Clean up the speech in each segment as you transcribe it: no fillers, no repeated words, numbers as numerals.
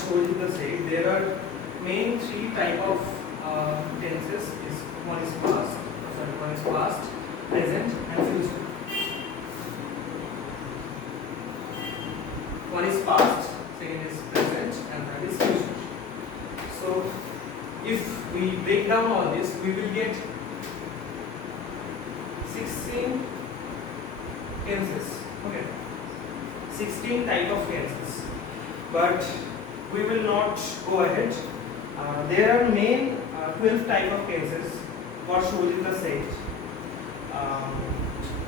Shojita said, there are main three type of tenses. One is past, present, and future. One is past, second is present, and third is future. So, if we break down all this, we will get 16 tenses. Okay, 16 type of tenses. But we will not go ahead. There are main 12 type of tenses. What Shojita said.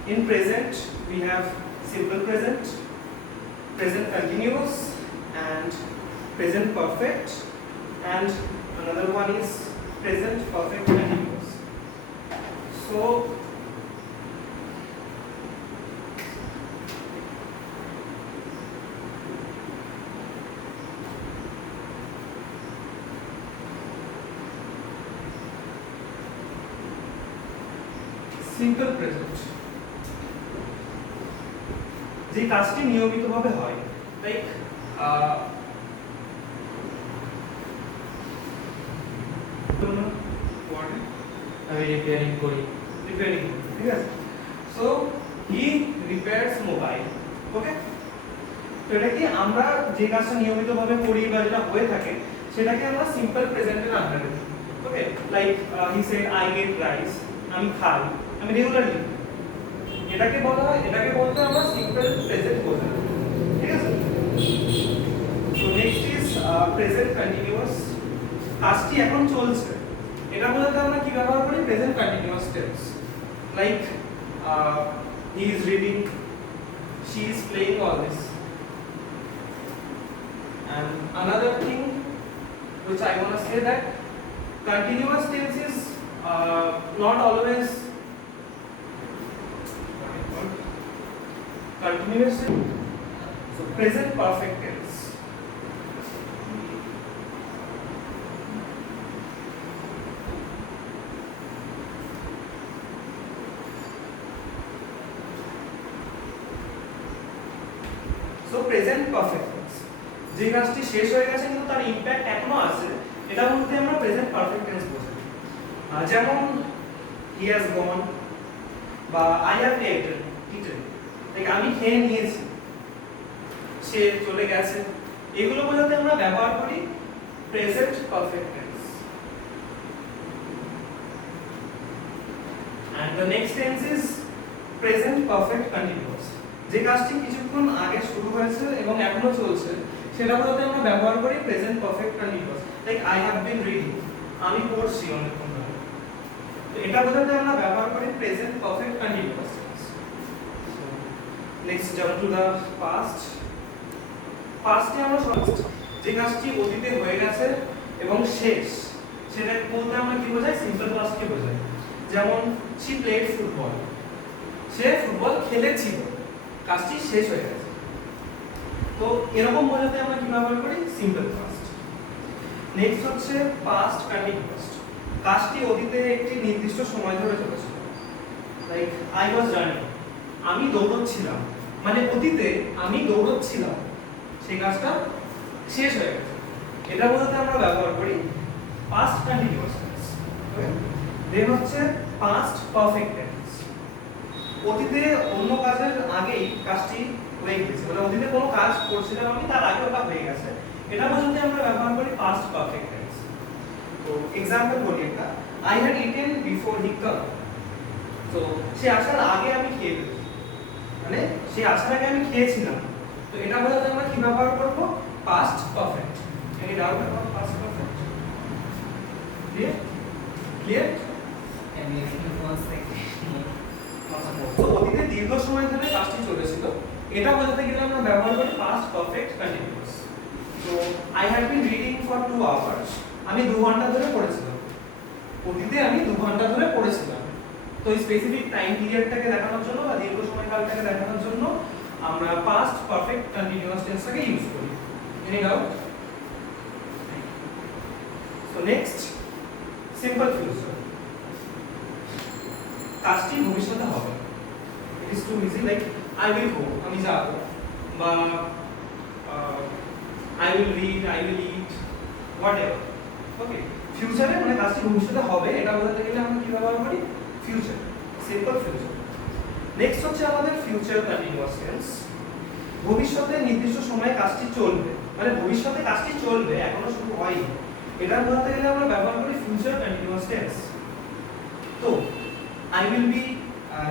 In present, we have simple present, present continuous, and present perfect, and another one is present perfect continuous. So simple present যে কাজটি নিয়মিতভাবে হয়, লাইক আমি রিপেয়ারিং করি, ঠিক আছে। So he রিপেয়ারস মোবাইল। ওকে, তো এটা কি আমরা যে কাজটা নিয়মিতভাবে করি বা যেটা হয়ে থাকে সেটাকে আমরা সিম্পল প্রেজেন্টের আন্ডারে দিই। Okay, like he said I get rice, আমি খাই, আমি রেগুলারলি, এটাকে বলা হয়, এটাকে বলতে আমরা সিম্পল প্রেজেন্ট বলি। ঠিক আছে। So next is present continuous. কাজটি এখন চলছে, এটা বলতে আমরা কি ব্যবহার করি? Present continuous tense. Like he is reading, she is playing, all this. And another thing which I want to say, that continuous tense is not always continuous. So present perfect tense. So present perfect tense, যে কাজটি শেষ হয়ে গেছে কিন্তু তার ইমপ্যাক্ট এখনো আছে, এটা বলতে আমরা প্রেজেন্ট পারফেক্ট টেন্স বোঝাই। যেমন হি হ্যাজ গন বা আই হ্যাভ ইটেন, লাইক আমি খেয়ে নিয়েছি, সে চলে গেছে, এগুলো বোঝাতে আমরা ব্যবহার করি present perfect tense. And the next tense is present perfect continuous, যে কাজটি কিছুক্ষণ আগে শুরু হয়েছে এবং এখনো চলছে সেটা বলতে আমরা ব্যবহার করি present perfect continuous. Like I have been reading, আমি পড়ছি অনেকক্ষণ ধরে, তো এটা বোঝাতে আমরা ব্যবহার করি present perfect continuous. Next jump to the past. পাস্টে আমরা যে কাজটি অতীতে হয়ে গেছে এবং শেষ, সেটা বলতে আমরা কি বোঝাই? সিম্পল পাস্টকে বোঝাই। যেমন শি প্লেড ফুটবল, সে ফুটবল খেলেছিল, কাজটি শেষ হয়ে গেছে। তো এরকম বোঝাতে আমরা কি ব্যবহার করি? Simple past. নেক্সট হচ্ছে পাস্ট কন্টিনিউয়াস। কাজটি অতীতে একটি নির্দিষ্ট সময় ধরে চলেছিল। লাইক আই ওয়াজ রানিং, আমি দৌড়চ্ছিলাম, মানে অতীতে আমি দৌড়চ্ছিলাম, সেই কাজটা শেষ হয়ে গেছে, এটা বোঝাতে আমরা ব্যবহার করি পাস্ট কন্টিনিউয়াস টেন্স। ওকে, দেন হচ্ছে পাস্ট পারফেক্ট টেন্স। অতীতে অন্য কাজের আগেই কাজটি হয়ে গেছে, মানে অতীতে কোনো কাজ করছিলাম আমি, তার আগে ওটা হয়ে গেছে, এটা বোঝাতে আমরা ব্যবহার করি পাস্ট পারফেক্ট টেন্স। তো एग्जांपल বলি একটা, I had eaten before he came, তো সে আসার আগে আমি খেয়ে ফেলেছি, মানে সে আসার আগে আমি খেয়েছিলাম, তো এটা বোঝাতে আমরা কি ব্যবহার করব? Past perfect. Any doubt about past perfect? Clear? আমি এখানে ওয়ান সেকেন্ড, তো অতীতে দীর্ঘ সময় ধরে কাজটি চলেছিল, এটা বোঝাতে গেলে আমরা ব্যবহার করি পাস্ট পারফেক্ট কন্টিনিউয়াস। তো I had been reading for 2 আওয়ার্স, আমি 2 ঘন্টা ধরে পড়েছিলাম, অতীতে আমি 2 ঘন্টা ধরে পড়েছিলাম। তো এই স্পেসিফিক টাইম পিরিয়ডটাকে দেখানোর জন্য বা দীর্ঘ সময়কালটাকে দেখানোর জন্য আমরা পাস্ট পারফেক্ট কন্টিনিউয়াস টেন্সটাকে ইউজ করি। Any doubt? So next simple future. কাজটি ভবিষ্যতে হবে, it is too easy, like I will go, আমি যাব, বা I will read, I will eat, whatever. ওকে, ফিউচারে মানে কাজটি ভবিষ্যতে হবে এটা বোঝাতে গেলে আমরা কি ব্যবহার করি? Future, simple future. নেক্সট হচ্ছে আমাদের ফিউচার কন্টিনিউয়াস টেন্স। ভবিষ্যতে নির্দিষ্ট সময়ে কাজটি চলবে, মানে ভবিষ্যতে কাজটি চলবে, এখনো শুরু হয়নি, এটা বোঝাতে গেলে আমরা ব্যবহার করি ফিউচার কন্টিনিউয়াস টেন্স। তো I will be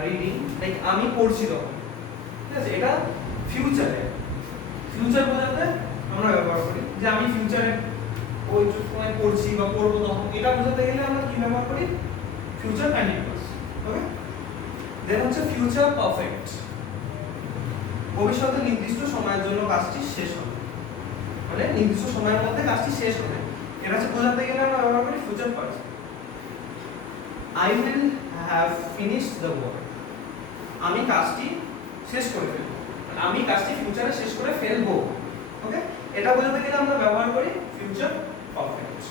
reading, like আমি পড়ছি তখন, ঠিক আছে, এটা ফিউচারে, ফিউচার বোঝাতে আমরা ব্যবহার করি যে আমি ফিউচারে ওই সময় পড়ছি বা পড়বো তখন, এটা বোঝাতে গেলে আমরা কি ব্যবহার করি? Future continuous. ওকে, দেন হচ্ছে ফিউচার পারফেক্ট। ভবিষ্যতে নির্দিষ্ট সময়ের জন্য কাজটি শেষ হবে, মানে নির্দিষ্ট সময়ের মধ্যে কাজটি শেষ হবে, এটা হচ্ছে বোঝাতে গেলে আমরা ব্যবহার করি future perfect. I will have finished the work, আমি কাজটি শেষ করে ফেলবো, আমি কাজটি ফিউচারে শেষ করে ফেলবো। ওকে, এটা বোঝাতে গেলে আমরা ব্যবহার করি ফিউচার পারফেক্ট,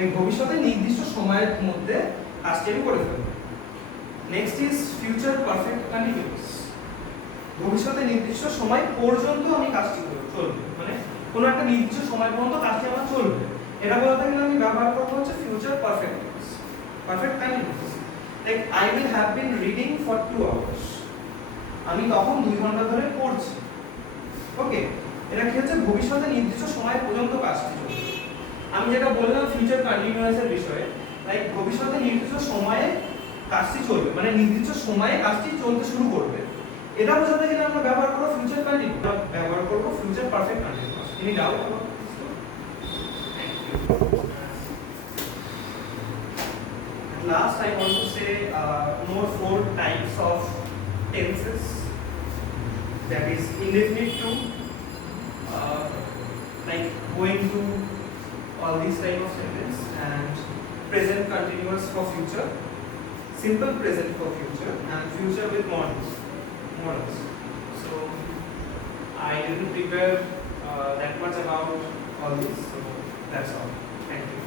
এই ভবিষ্যতে নির্দিষ্ট সময়ের মধ্যে কাজটি আমি করে ফেলবো। Next is future perfect continuous. ভবিষ্যতে নির্দিষ্ট সময় পর্যন্ত আমি কাজটি করব, চলবে, মানে কোনো একটা নির্দিষ্ট সময় পর্যন্ত কাজটি আমার চলবে, এটা বলতে গেলে আমি ব্যবহার করব হচ্ছে future perfect tense, perfect continuous. Like I will have been reading for 2 আওয়ার্স, আমি তখন 2 ঘন্টা ধরে পড়ছি। ওকে, এটা কি হচ্ছে? ভবিষ্যতে নির্দিষ্ট সময় পর্যন্ত কাজটি চলবে। আমি যেটা বললাম ফিউচার কন্টিনিউয়াসের বিষয়ে, লাইক ভবিষ্যতে নির্দিষ্ট সময়ে কাজটি চলবে, মানে নির্দিষ্ট সময়ে কাজটি চলতে শুরু করবে, এটা বোঝাতে গেলে আমরা ব্যবহার করব ফিউচার কন্টিনিউয়াস, ব্যবহার করব future perfect continuous. Any doubt about this? Thank you. Last, I want to say more 4 types of tenses. That is indefinite to, like going to, all these type of sentence, and present continuous for future, simple present for future, and future with models. So I didn't prepare that much about all this, so that's all. Thank you.